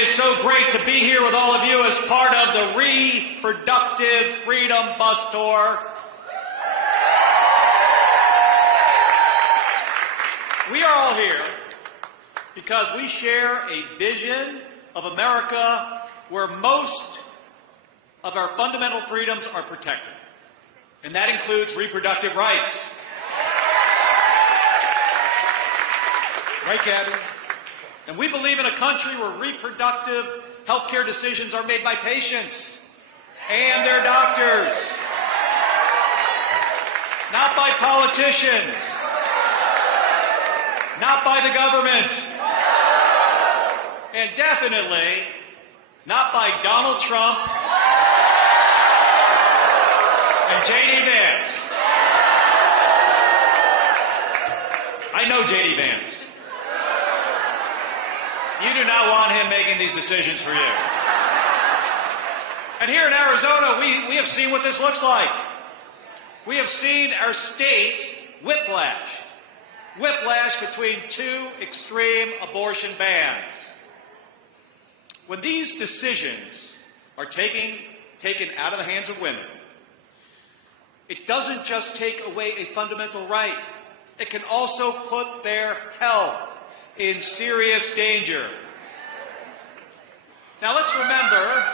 is so great to be here with all of you as part of the Reproductive Freedom Bus Tour. We are all here because we share a vision of America where most of our fundamental freedoms are protected, and that includes reproductive rights. Right, Gabby? And we believe in a country where reproductive healthcare decisions are made by patients and their doctors, not by politicians, not by the government, and definitely not by Donald Trump and J.D. Vance. I know J.D. Vance. You do not want him making these decisions for you. And here in Arizona, we have seen what this looks like. We have seen our state whiplash between two extreme abortion bans. When these decisions are taken out of the hands of women, it doesn't just take away a fundamental right. It can also put their health in serious danger. Now let's remember,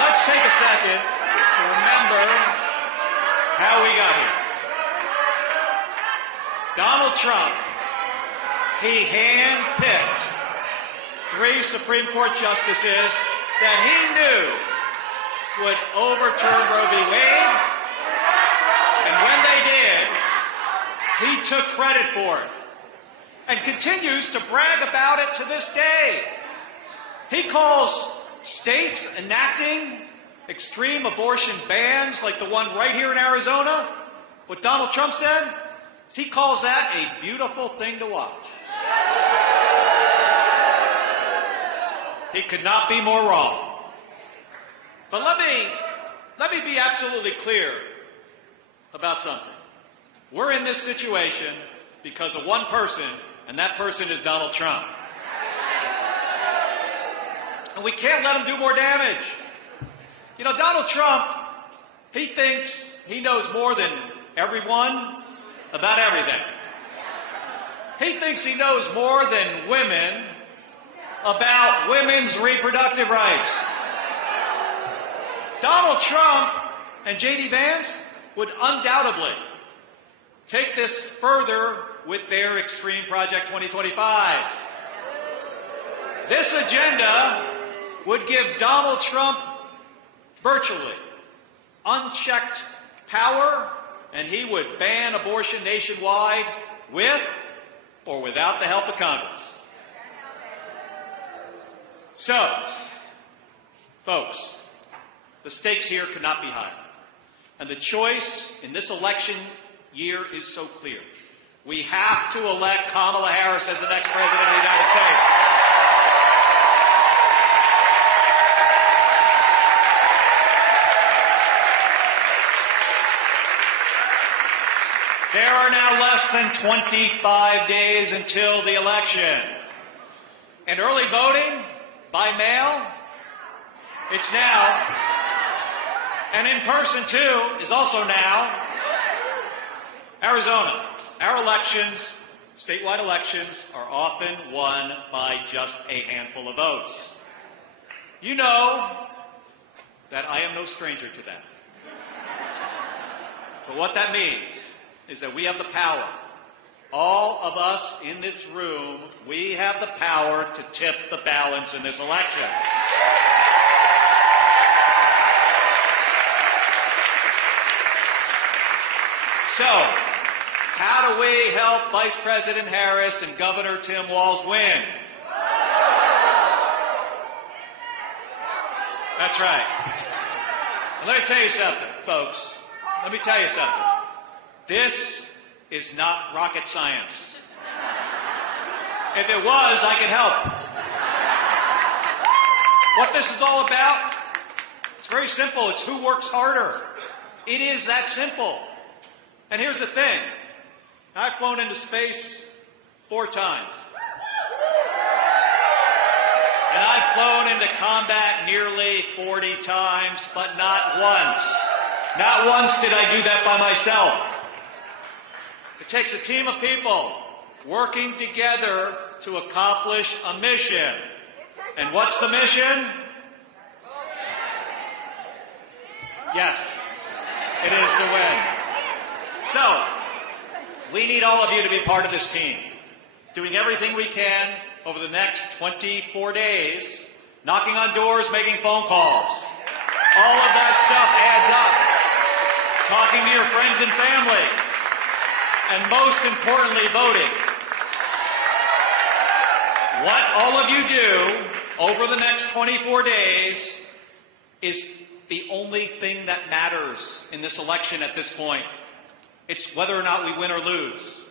let's take a second to remember how we got here. Donald Trump, he handpicked 3 Supreme Court justices that he knew would overturn Roe v. Wade, and when they did, he took credit for it and continues to brag about it to this day. He calls states enacting extreme abortion bans like the one right here in Arizona, what Donald Trump said, he calls that a beautiful thing to watch. He could not be more wrong. But let me be absolutely clear about something. We're in this situation because of one person, and that person is Donald Trump. And we can't let him do more damage. You know, Donald Trump, he thinks he knows more than everyone about everything. He thinks he knows more than women about women's reproductive rights. Donald Trump and J.D. Vance would undoubtedly take this further with their Extreme Project 2025. This agenda would give Donald Trump virtually unchecked power, and he would ban abortion nationwide with or without the help of Congress. So, folks, the stakes here could not be higher. And the choice in this election year is so clear. We have to elect Kamala Harris as the next president of the United States. There are now less than 25 days until the election. And early voting by mail, it's now. And in person, too, is also now. Arizona, our elections, statewide elections, are often won by just a handful of votes. You know that I am no stranger to that. But what that means is that we have the power. All of us in this room, we have the power to tip the balance in this election. So, how do we help Vice President Harris and Governor Tim Walz win? That's right. And let me tell you something, folks. Let me tell you something. This is not rocket science. If it was, I could help. What this is all about, it's very simple. It's who works harder. It is that simple. And here's the thing. I've flown into space 4 times. And I've flown into combat nearly 40 times, but not once. Not once did I do that by myself. It takes a team of people working together to accomplish a mission. And what's the mission? Yes, it is to win. So, we need all of you to be part of this team, doing everything we can over the next 24 days, knocking on doors, making phone calls. All of that stuff adds up. Talking to your friends and family. And most importantly, voting. What all of you do over the next 24 days is the only thing that matters in this election at this point. It's whether or not we win or lose.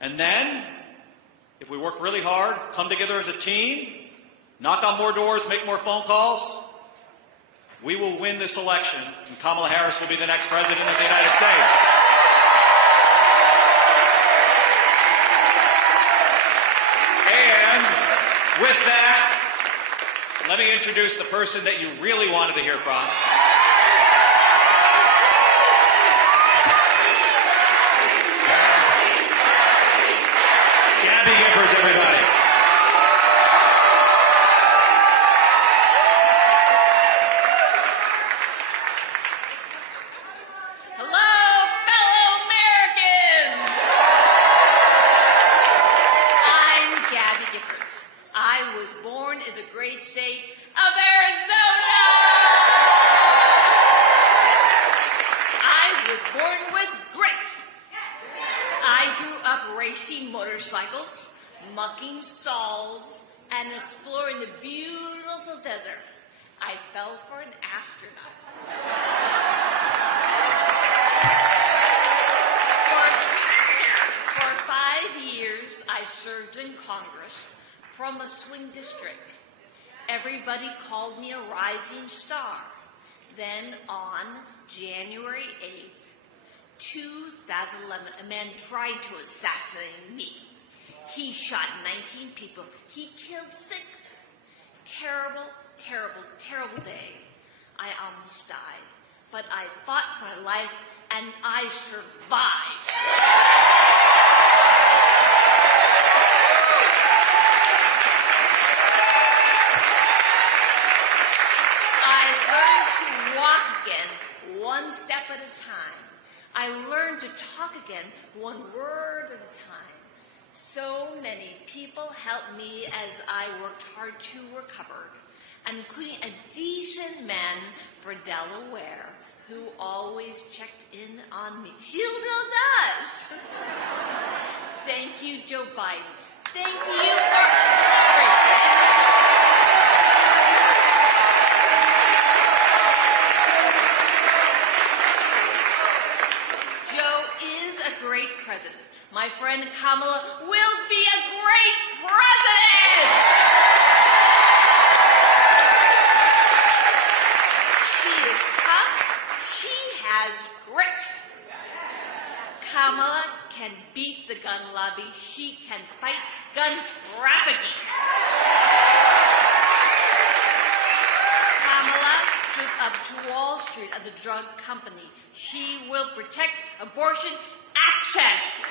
And then, if we work really hard, come together as a team, knock on more doors, make more phone calls, we will win this election, and Kamala Harris will be the next president of the United States. And with that, let me introduce the person that you really wanted to hear from. Gabby Giffords, everybody. Hello, fellow Americans! I'm Gabby Giffords. I was born in the great state of Arizona! I was born with grit. I grew up racing motorcycles, mucking stalls, and exploring the beautiful desert. I fell for an astronaut. For 5 years, I served in Congress from a swing district. Everybody called me a rising star. Then on January 8th, 2011, a man tried to assassinate me. He shot 19 people. He killed 6. Terrible, terrible, terrible day. I almost died. But I fought for my life, and I survived. I learned to walk again, one step at a time. I learned to talk again, one word at a time. So many people helped me as I worked hard to recover, including a decent man for Delaware who always checked in on me. Still does. Thank you, Joe Biden. Thank you for everything. Joe is a great president. My friend Kamala will be a great president! She is tough. She has grit. Kamala can beat the gun lobby. She can fight gun trafficking. Kamala stood up to Wall Street and the drug company. She will protect abortion access.